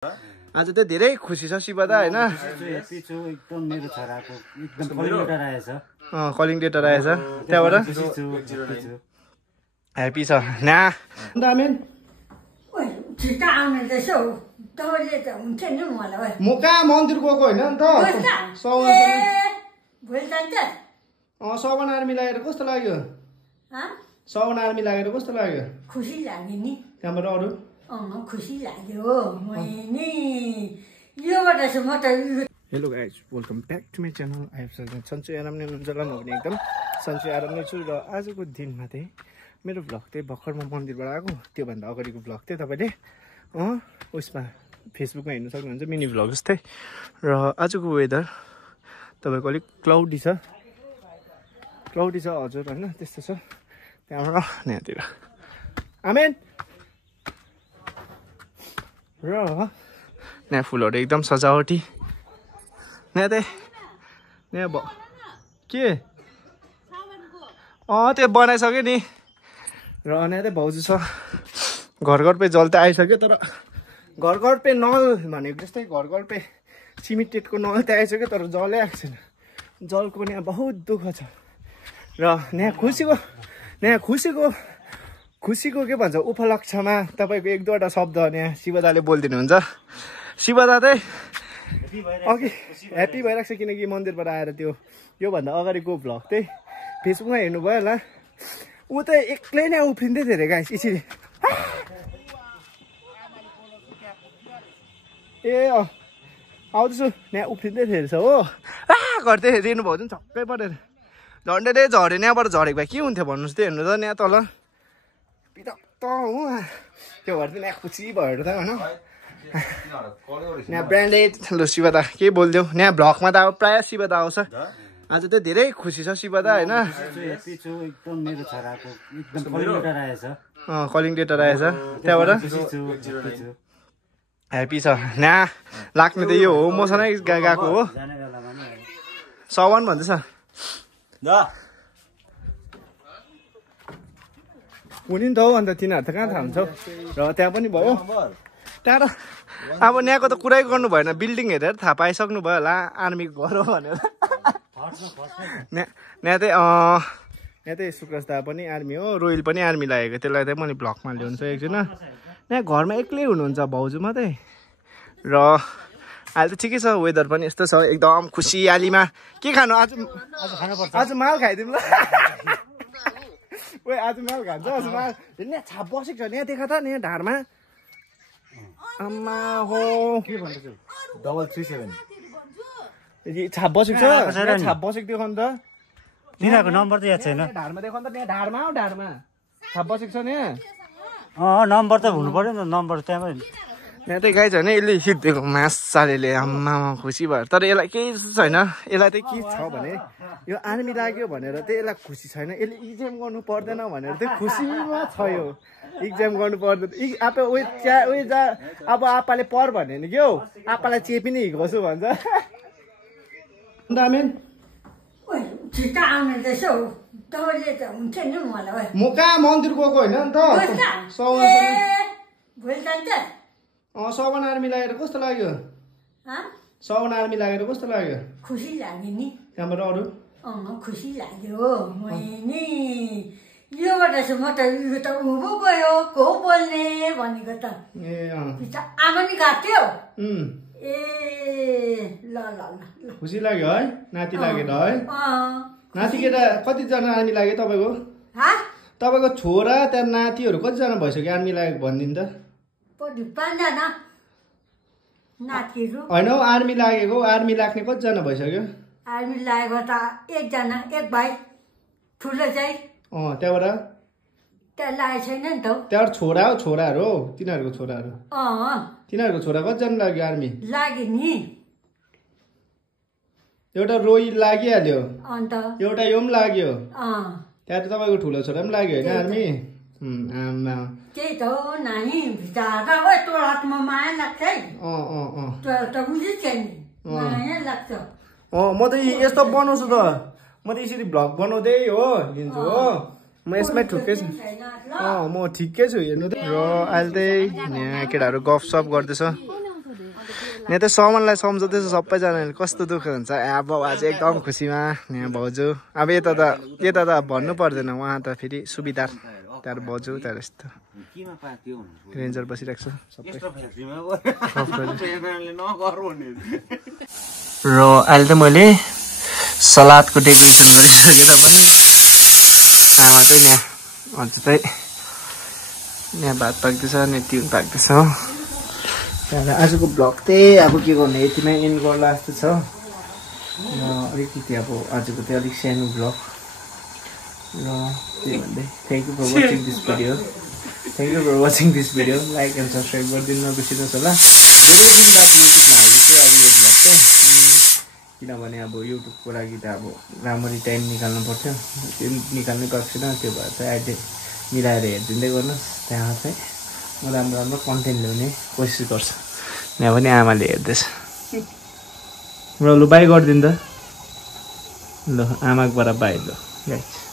आज त धेरै खुसी छ शिवदा हैन एकदम मेरो छोराको एकदम कलिङ लेटर आएछ कलिङ लेटर आएछ त्यहाँबाट ह्यापी छ ना दामेन ओइ छिटा आउने त्यसो तबले त हुन्छ नि मलाई म कहाँ मन्दिर गएको हैन नि त भोलि जान्छ सवन आर्मी लागेर कस्तो लाग्यो सवन आर्मी लागेर कस्तो लाग्यो खुसी लाग्यो नि त्यहाँबाट अरु खुसी लाग्यो मैले योबाट चाहिँ म त hello guys welcome back to my channel आइएफ सन्चै आराम नै हुनुहुन्छ होला म पनि एकदम सन्चै आराम नै छु र आजको दिनमा चाहिँ मेरो भ्लग चाहिँ भर्खर म मन्दिरबाट आएको त्योभन्दा अगाडिको भ्लग चाहिँ तपाईँले उसमा फेसबुकमा हेर्नु सक्नुहुन्छ मिनी भ्लग जस्तै र आजको वेदर तपाईँको अलिक क्लाउडी छ हजुर होइन त्यस्तो छ त्यहाँबाट यहाँतिर आमेन र यहाँ फुलहरू एकदम सजावटी यहाँ चाहिँ यहाँ के त्यो बनाइसक्यो नि र यहाँ चाहिँ भाउजू छ घर पे जल त आइसक्यो तर घर पे नल भनेको जस्तै घर पे सिमेन्टेडको नल त आइसक्यो तर जलै आएको छैन जलको पनि यहाँ बहुत दुःख छ र यहाँ खुसीको के भन्छ उपलक्ष्यमा तपाईँको एक दुईवटा शब्द यहाँ शिवदाले बोलिदिनुहुन्छ शिवदा चाहिँ अघि ह्याप्पी भइरहेको छ किनकि मन्दिरबाट आएर त्यो योभन्दा अगाडिको भ्लग चाहिँ फेसबुकमा हेर्नुभयो होला ऊ त एक्लै नै उफ्रिँदै थियो अरे गाइस यसरी ए आउँदैछु यहाँ उफ्रिँदै थियो रहेछ हो गर्दै रेनु भाउजू पनि छक्कै परेर झन्डैले झऱ्यो यहाँबाट झरेको भए के हुन्थ्यो भन्नुहोस् त हेर्नु त यहाँ तल पितक्क हो त्यो भएर चाहिँ यहाँ खुसी भएर त होइन यहाँ ब्रान्डेड ल शिवदा के बोलिदेऊ यहाँ भ्लगमा त अब प्रायः शिवदा आउँछ आज त धेरै खुसी छ शिवदा होइन एकदम मेरो छोराको एकदम कलिङ लेटर आएछ कलिङ लेटर आएछ त्यहाँबाट ह्यापी छ यहाँ लाग्ने त यो हो मसँगै गएको हो सवन भन्दैछ हुने नि त हौ अन्त तिनीहरू त कहाँ थाहा हुन्छ र त्यहाँ पनि भयो त्यहाँ अब यहाँको त कुरै गर्नु भएन बिल्डिङ हेरेर थाहा पाइसक्नु भयो होला आर्मीको घर हो भनेर यहाँ चाहिँ सुक्रास दा पनि आर्मी हो रोयल पनि आर्मी लागेको त्यसलाई चाहिँ मैले भ्लगमा ल्याउनु सकेको छुइनँ यहाँ घरमा एक्लै हुनुहुन्छ भाउजू मात्रै र अहिले त ठिकै छ वेदर पनि यस्तो छ एकदम खुसियालीमा के खानु आज माल खाइदिउँ ल ओए आज माल खान्छ आज माल यहाँ छाप बसेको छ यहाँ देखा त यहाँ ढाडमा आम्मा हो के भन्दैछु 337 छाप बसेको छ छाप बसेको देखाउ नि त तिनीहरूको नम्बर त याद छैन ढाडमा देखाउ नि त यहाँ ढाडमा छाप बसेको छ नि नम्बर त हुनु पर्यो नि नम्बर त्यहाँ पनि यहाँ चाहिँ गाई छैन यसले सिद्धिएको मासाले आम्मा खुसी भयो तर यसलाई केही छैन यसलाई चाहिँ के छ भने यो आर्मी लाग्यो भनेर चाहिँ यसलाई खुसी छैन यसले इक्जाम गर्नु पर्दैन भनेर चाहिँ खुसीमा छ यो इक्जाम गर्नु पर्दैन अब आप्पाले पढ भन्यो नि क्या हौ आप्पालाई चेपी नै हिँड्छु भन्छ दामेन छिटा आउने त्यसो तबले त हुन्छ नि मलाई म कहाँ मन्दिर गएको होइन नि त भोलि जान्छ सवन आर्मी लागेर कस्तो लाग्यो सवन आर्मी लागेर कस्तो लाग्यो खुसी लाग्यो नि त्यहाँबाट अरू खुसी लाग्यो मैले योबाट चाहिँ म त यो त उँभो गयो को बोल्ने भनेको त आमा नि काट्यो ए ल ल ल खुसी लाग्यो है नाति लागेर है नाति केटा कतिजना आर्मी लाग्यो तपाईँको छोरा त्यहाँ नातिहरू कतिजना भइसक्यो आर्मी लागेको भनिदिनु त 5 जना नातिहरू होइन हौ आर्मी लागेको आर्मी लाग्ने कतिजना भइसक्यो आर्मी लागेको त 1 जना 1 भाइ ठुलो चाहिँ त्यहाँबाट त्यहाँ लागेको छैन नि त त्यहाँबाट छोराहरू हौ तिनीहरूको छोरा कतिजना लाग्यो आर्मी लाग्यो नि एउटा रोही लागिहाल्यो अन्त एउटा यो पनि लाग्यो त्यहाँ त तपाईँको ठुलो छोरा पनि लाग्यो होइन आर्मी आमा त्यही त हो नानी भित्र तोर हातमा माया लाग्छ है त बुझिस् नि माया लाग्छ म त यस्तो बनाउँछु त म त यसरी भ्लग बनाउँदै हो लिन्छु हो म यसमै ठुक्कै छु म ठिकै छु हेर्नु त र अहिले चाहिँ यहाँ केटाहरू गफ सफ गर्दैछ यहाँ त समनलाई सम्झाउँदैछ सबैजनाले कस्तो दुःख हुन्छ अब आज एकदम खुसीमा यहाँ भाउजू अब यता त भन्नु पर्दैन उहाँ त फेरि सुविधा त्यहाँ भाउजू त्यहाँ यस्तो रेन्जर बसिरहेको छ सबै र अहिले त मैले सलादको डेकोरेसन गरिसकेँ पनि आमा चाहिँ यहाँ हजुर चाहिँ यहाँ भात पाक्दैछ अनि तिउन पाक्दैछ हो त्यहाँबाट आजको भ्लग चाहिँ अब के गर्ने यतिमै एन्ड गर्ला जस्तो छ र अलिकति अब आजको चाहिँ अलिक सानो भ्लग र त्यही भन्दै thank you for watching this video like and subscribe गरिदिनु नबिर्सिनुहोस् होला धेरै दिन बाद युट्युबमा हाल्दैछु अब यो भ्लग चाहिँ किनभने अब युट्युबको लागि त अब राम्ररी टाइम निकाल्नु पर्थ्यो त्यो निकाल्नै पाएको छैन त्यो भएर चाहिँ अहिले मिलाएर हेरिदिँदै गर्नुहोस् त्यहाँ चाहिँ म राम्रो कन्टेन्ट ल्याउने कोसिस गर्छु यहाँ पनि आमाले हेर्दैछ र लु बाई गरिदिनु त ल आमाकोबाट बाई ल गाइस